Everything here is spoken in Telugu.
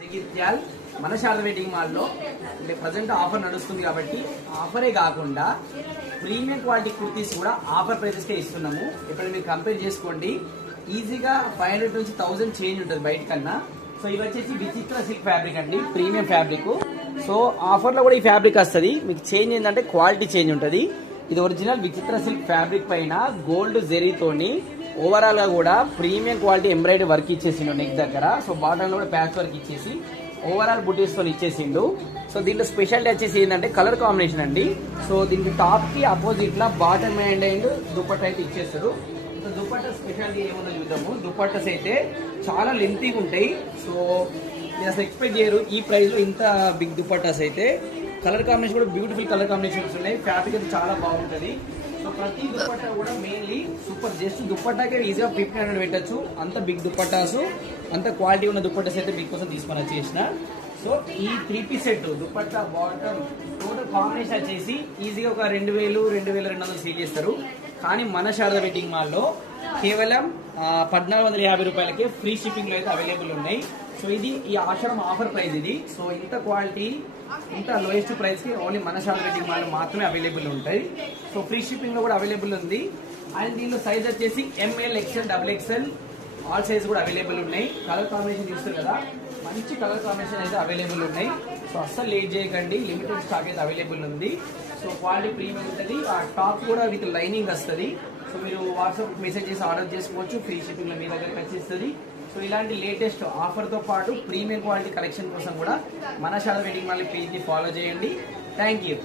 జగిత్యాల్ మన శారద వెయిటింగ్ మాల్లో అంటే ప్రజెంట్ ఆఫర్ నడుస్తుంది కాబట్టి ఆఫరే కాకుండా ప్రీమియం క్వాలిటీ కుర్తీస్ కూడా ఆఫర్ ప్రైసెస్ కే ఇస్తున్నాము. ఇక్కడ మీరు కంపేర్ చేసుకోండి, ఈజీగా 500 నుంచి 1000 చేంజ్ ఉంటుంది బయట కన్నా. సో ఇవి వచ్చేసి విచిత్ర సిల్క్ ఫ్యాబ్రిక్ అండి, ప్రీమియం ఫ్యాబ్రిక్. సో ఆఫర్ లో కూడా ఈ ఫ్యాబ్రిక్ వస్తుంది. మీకు చేంజ్ ఏంటంటే క్వాలిటీ చేంజ్ ఉంటుంది. ఇది ఒరిజినల్ విచిత్ర సిల్క్ ఫ్యాబ్రిక్ పైన గోల్డ్ జెరీతోని ఓవరాల్ గా కూడా ప్రీమియం క్వాలిటీ ఎంబ్రాయిడరీ వర్క్ ఇచ్చేసిండు నెక్ దగ్గర. సో బాటమ్ లో కూడా ప్యాచ్ వర్క్ ఇచ్చేసి ఓవరాల్ బుటీస్ తో ఇచ్చేసిండు. సో దీంట్లో స్పెషాలిటీ వచ్చేసి ఏంటంటే కలర్ కాంబినేషన్ అండి. సో దీనికి టాప్ కి opposite law bottom and dupatta అయితే ఇచ్చేస్తారు. సో దుపట్టా స్పెషాలిటీ ఏమన్నా చూద్దాము. దుపట్టాస్ అయితే చాలా లెంతీగా ఉంటాయి. సో మీరు అసలు ఎక్స్పెక్ట్ చేయరు ఈ ప్రైస్ లో ఇంత బిగ్ దుపట్టాస్ అయితే. కలర్ కాంబినేషన్ కూడా బ్యూటిఫుల్ కలర్ కాంబినేషన్స్ ఉన్నాయి. ఫ్యాబ్రిక్ అయితే చాలా బాగుంటుంది. సో ప్రతి దుపట్టా కూడా మెయిన్లీ సూపర్. జస్ట్ దుపట్టాకే ఈజీగా 1500 పెట్టచ్చు. అంత బిగ్ దుపట్టాస్, అంత క్వాలిటీ ఉన్న దుపట్టాస్ అయితే మీకోసం తీసుకొని వచ్చేసిన. సో ఈ 3 piece set dupatta bottom total combination వచ్చేసి ఈజీగా ఒక 2000 2200 సేల్ చేస్తారు. కానీ మన శారద వెయిటింగ్ మాల్లో కేవలం 1450 రూపాయలకే ఫ్రీ షిప్పింగ్ లో అయితే అవైలబుల్ ఉన్నాయి. సో ఇది ఈ ఆషాఢం ఆఫర్ ప్రైస్ ఇది. సో ఇంత క్వాలిటీ ఇంత లోయెస్ట్ ప్రైస్ కి ఓన్లీ మన శారద వెయిటింగ్ మాల్ మాత్రమే అవైలబుల్ ఉంటాయి. సో ఫ్రీ షిప్పింగ్ లో కూడా అవైలబుల్ ఉంది. అండ్ దీనిలో సైజ్ వచ్చేసి ML, XL, XXL all size కూడా అవైలబుల్ ఉన్నాయి. కలర్ కాంబినేషన్ చూస్తారు కదా, మంచి కలర్ కాంబినేషన్ అయితే అవైలబుల్ ఉన్నాయి. సో అస్సలు లేట్ చేయకండి, లిమిటెడ్ స్టాక్ అయితే అవైలబుల్ ఉంది. సో క్వాలిటీ ప్రీమియం ఉంటుంది. ఆ టాప్ కూడా విత్ లైనింగ్ వస్తుంది. సో మీరు వాట్సాప్ మెసేజ్ చేసి ఆర్డర్ చేసుకోవచ్చు. ఫ్రీ షిప్పింగ్ లో మీ దగ్గరికి వచ్చేస్తుంది. సో ఇలాంటి లేటెస్ట్ ఆఫర్ తో పాటు ప్రీమియం క్వాలిటీ కలెక్షన్ కోసం కూడా మన శారద వెయిటింగ్ మాల్ పేజ్ ని ఫాలో చేయండి. Thank you.